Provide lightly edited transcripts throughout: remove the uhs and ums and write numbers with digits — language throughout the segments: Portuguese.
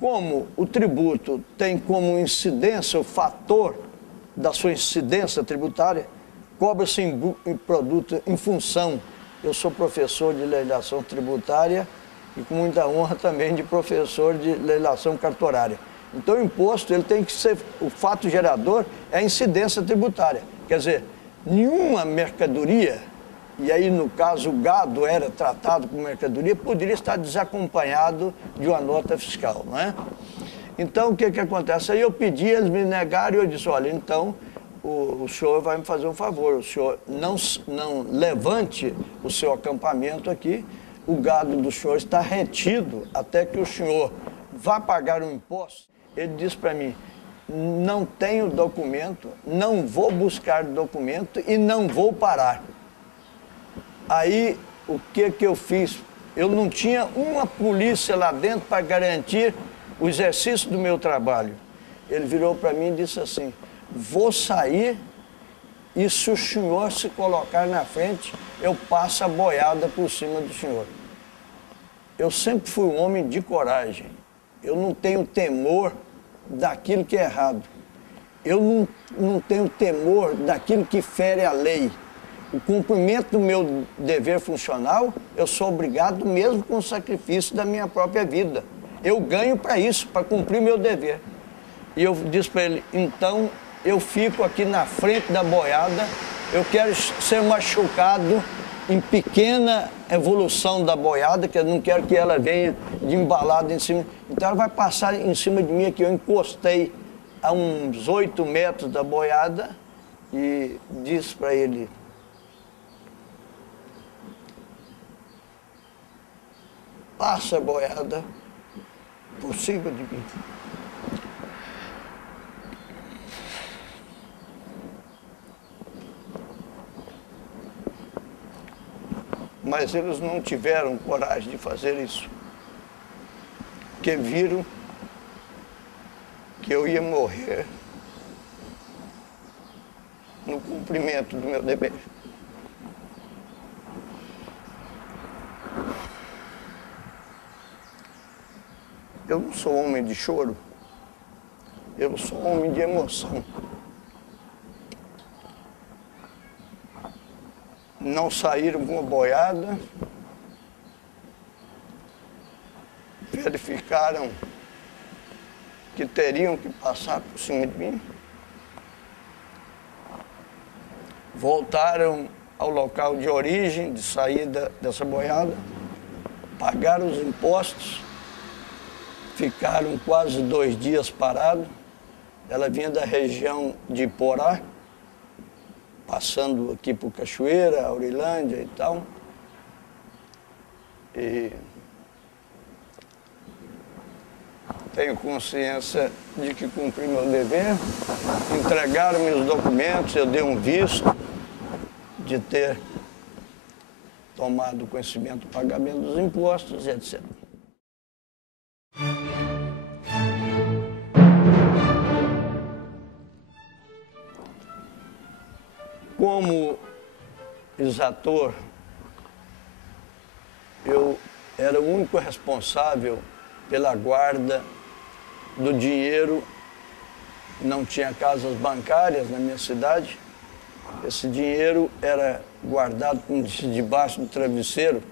como o tributo tem como incidência, o fator da sua incidência tributária, cobra-se em produto em função. Eu sou professor de legislação tributária e com muita honra também de professor de legislação cartorária. Então o imposto ele tem que ser, o fato gerador é a incidência tributária. Quer dizer, nenhuma mercadoria, e aí no caso o gado era tratado como mercadoria, poderia estar desacompanhado de uma nota fiscal, não é? Então o que acontece? Aí eu pedi, eles me negaram e eu disse, olha, então o senhor vai me fazer um favor, o senhor não levante o seu acampamento aqui, o gado do senhor está retido até que o senhor vá pagar um imposto. Ele disse para mim, não tenho documento, não vou buscar documento e não vou parar. Aí, o que eu fiz? Eu não tinha uma polícia lá dentro para garantir o exercício do meu trabalho. Ele virou para mim e disse assim, vou sair e se o senhor se colocar na frente, eu passo a boiada por cima do senhor. Eu sempre fui um homem de coragem. Eu não tenho temor daquilo que é errado. Eu não tenho temor daquilo que fere a lei. O cumprimento do meu dever funcional, eu sou obrigado mesmo com o sacrifício da minha própria vida. Eu ganho para isso, para cumprir meu dever. E eu disse para ele, então eu fico aqui na frente da boiada, eu quero ser machucado em pequena evolução da boiada, que eu não quero que ela venha de embalada em cima. Então ela vai passar em cima de mim aqui, eu encostei a uns 8 metros da boiada e disse para ele, passa a boiada por cima de mim. Mas eles não tiveram coragem de fazer isso, porque viram que eu ia morrer no cumprimento do meu dever. Eu não sou homem de choro, eu sou homem de emoção. Não saíram com a boiada, verificaram que teriam que passar por cima de mim, voltaram ao local de origem, de saída dessa boiada, pagaram os impostos, ficaram quase 2 dias parados. Ela vinha da região de Iporá, passando aqui por Cachoeira, Aurilândia e tal. E tenho consciência de que cumpri meu dever. Entregaram-me os documentos, eu dei um visto de ter tomado conhecimento do pagamento dos impostos, etc. Como exator, eu era o único responsável pela guarda do dinheiro. Não tinha casas bancárias na minha cidade. Esse dinheiro era guardado, como disse, debaixo do travesseiro,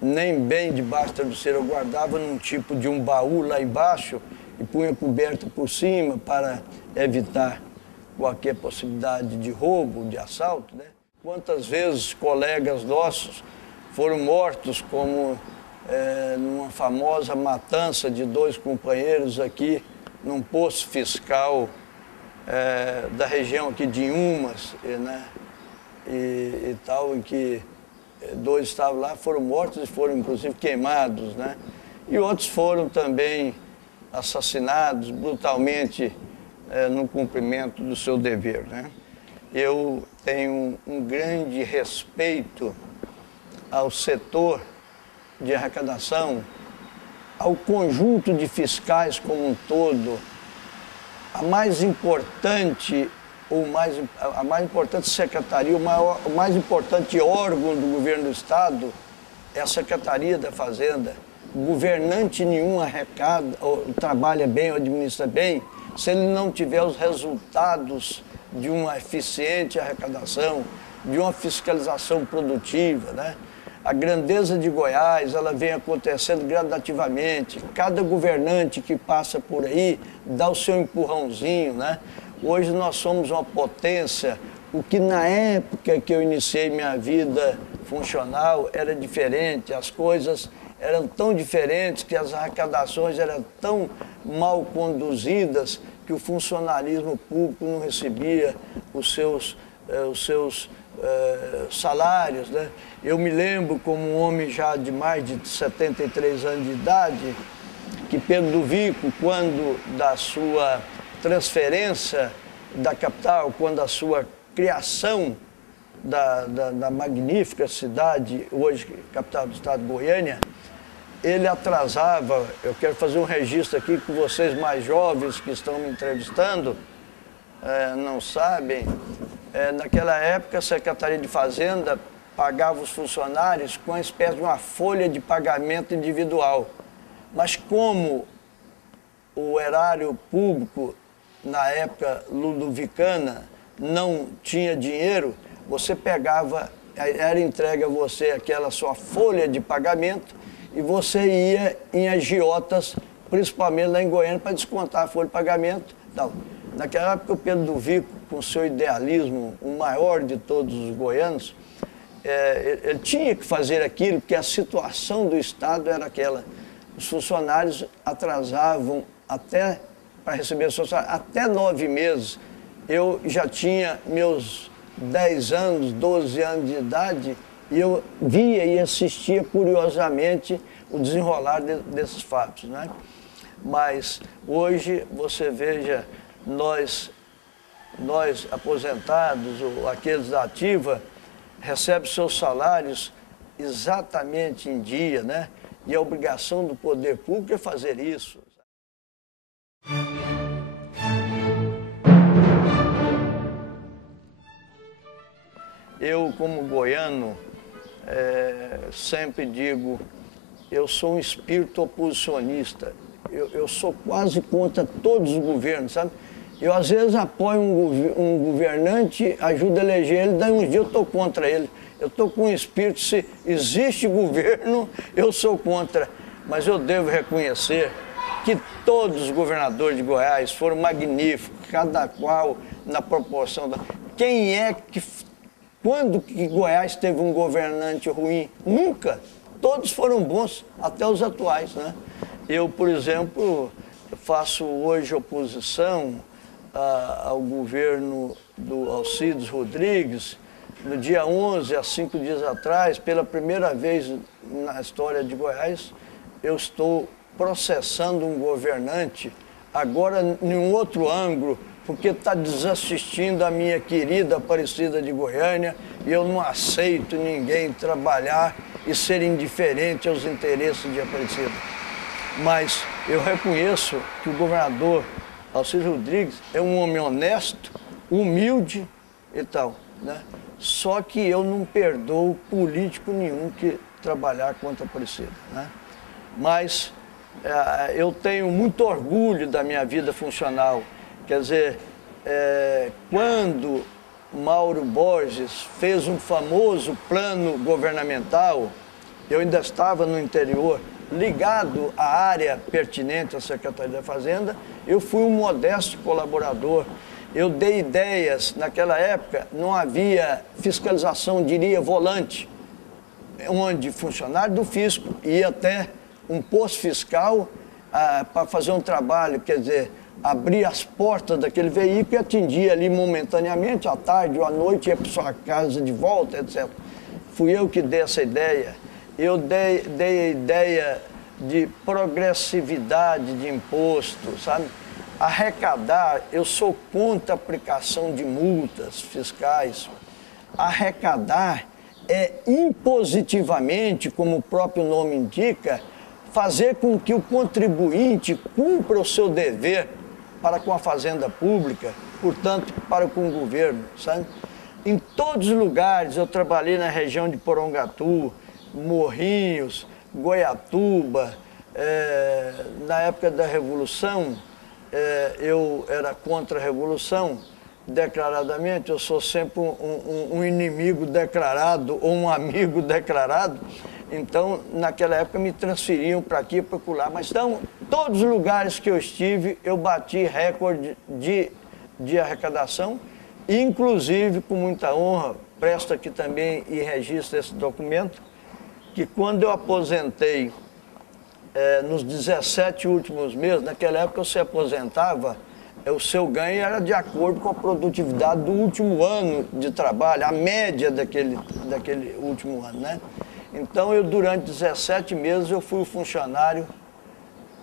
nem bem debaixo do travesseiro, eu guardava num tipo de um baú lá embaixo e punha coberta por cima para evitar qualquer possibilidade de roubo, de assalto, né? Quantas vezes colegas nossos foram mortos, como numa famosa matança de 2 companheiros aqui, num posto fiscal da região aqui de Inhumas, né? E tal, em que 2 estavam lá, foram mortos e foram inclusive queimados, né? E outros foram também assassinados brutalmente no cumprimento do seu dever, né? Eu tenho um grande respeito ao setor de arrecadação, ao conjunto de fiscais como um todo. A mais importante secretaria, o mais importante órgão do governo do Estado é a Secretaria da Fazenda, governante nenhum arrecada, ou trabalha bem ou administra bem, se ele não tiver os resultados de uma eficiente arrecadação, de uma fiscalização produtiva, né? A grandeza de Goiás, ela vem acontecendo gradativamente. Cada governante que passa por aí dá o seu empurrãozinho, né? Hoje nós somos uma potência, o que na época que eu iniciei minha vida funcional era diferente, as coisas eram tão diferentes, que as arrecadações eram tão mal conduzidas, que o funcionalismo público não recebia os seus salários, né? Eu me lembro, como um homem já de mais de 73 anos de idade, que Pedro do Vico, quando da sua transferência da capital, quando a sua criação da magnífica cidade, hoje capital do estado de Goiânia, ele atrasava, eu quero fazer um registro aqui com vocês mais jovens que estão me entrevistando, não sabem, naquela época a Secretaria de Fazenda pagava os funcionários com uma espécie de uma folha de pagamento individual. Mas como o erário público, na época ludovicana, não tinha dinheiro, você pegava, era entregue a você aquela sua folha de pagamento e você ia em agiotas, principalmente lá em Goiânia, para descontar a folha de pagamento. Então, naquela época, o Pedro do Vico, com seu idealismo, o maior de todos os goianos, ele tinha que fazer aquilo, porque a situação do Estado era aquela. Os funcionários atrasavam até, para receber seus salários, até 9 meses. Eu já tinha meus 10 anos, 12 anos de idade, e eu via e assistia curiosamente o desenrolar desses fatos, né? Mas hoje, você veja, nós aposentados, ou aqueles da ativa, recebem seus salários exatamente em dia, né? E a obrigação do poder público é fazer isso. Eu, como goiano, sempre digo, eu sou um espírito oposicionista. Eu sou quase contra todos os governos, sabe? Eu, às vezes, apoio um governante, ajudo a eleger ele, daí uns dias eu estou contra ele. Eu estou com um espírito, se existe governo, eu sou contra. Mas eu devo reconhecer que todos os governadores de Goiás foram magníficos, cada qual na proporção da... Quem é que... Quando que Goiás teve um governante ruim? Nunca. Todos foram bons, até os atuais, né? Eu, por exemplo, faço hoje oposição ao governo do Alcides Rodrigues. No dia 11, há 5 dias atrás, pela primeira vez na história de Goiás, eu estou processando um governante, agora em um outro ângulo, porque está desassistindo a minha querida Aparecida de Goiânia, e eu não aceito ninguém trabalhar e ser indiferente aos interesses de Aparecida. Mas eu reconheço que o governador Alcides Rodrigues é um homem honesto, humilde e tal, né? Só que eu não perdoo político nenhum que trabalhar contra a Aparecida, né? Mas eu tenho muito orgulho da minha vida funcional. Quer dizer, quando Mauro Borges fez um famoso plano governamental, eu ainda estava no interior, ligado à área pertinente à Secretaria da Fazenda, eu fui um modesto colaborador. Eu dei ideias, naquela época não havia fiscalização, diria, volante, onde funcionário do fisco ia até um posto fiscal para fazer um trabalho, quer dizer, abrir as portas daquele veículo e atingia ali momentaneamente, à tarde ou à noite, ia para sua casa de volta, etc. Fui eu que dei essa ideia. Eu dei a ideia de progressividade de imposto, sabe? Arrecadar, eu sou contra a aplicação de multas fiscais. Arrecadar é impositivamente, como o próprio nome indica, fazer com que o contribuinte cumpra o seu dever para com a fazenda pública, portanto, para com o governo, sabe? Em todos os lugares, eu trabalhei na região de Porongatu, Morrinhos, Goiatuba, Na época da Revolução, eu era contra a Revolução, declaradamente. Eu sou sempre um inimigo declarado ou um amigo declarado. Então, naquela época, me transferiam para aqui e para lá. Mas, então, todos os lugares que eu estive, eu bati recorde de arrecadação. Inclusive, com muita honra, presto aqui também e registro esse documento, que quando eu aposentei, nos 17 últimos meses, naquela época você aposentava, o seu ganho era de acordo com a produtividade do último ano de trabalho, a média daquele último ano, né? Então, durante 17 meses, eu fui o funcionário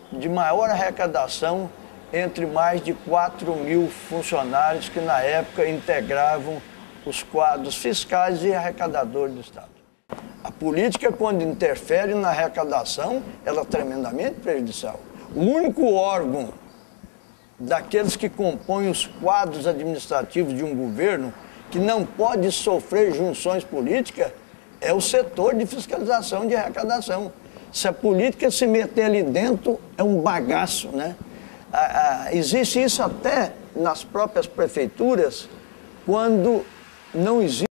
de maior arrecadação entre mais de 4.000 funcionários que, na época, integravam os quadros fiscais e arrecadadores do Estado. A política, quando interfere na arrecadação, ela é tremendamente prejudicial. O único órgão daqueles que compõem os quadros administrativos de um governo que não pode sofrer junções políticas é o setor de fiscalização de arrecadação. Se a política se meter ali dentro, é um bagaço, né? Existe isso até nas próprias prefeituras, quando não existe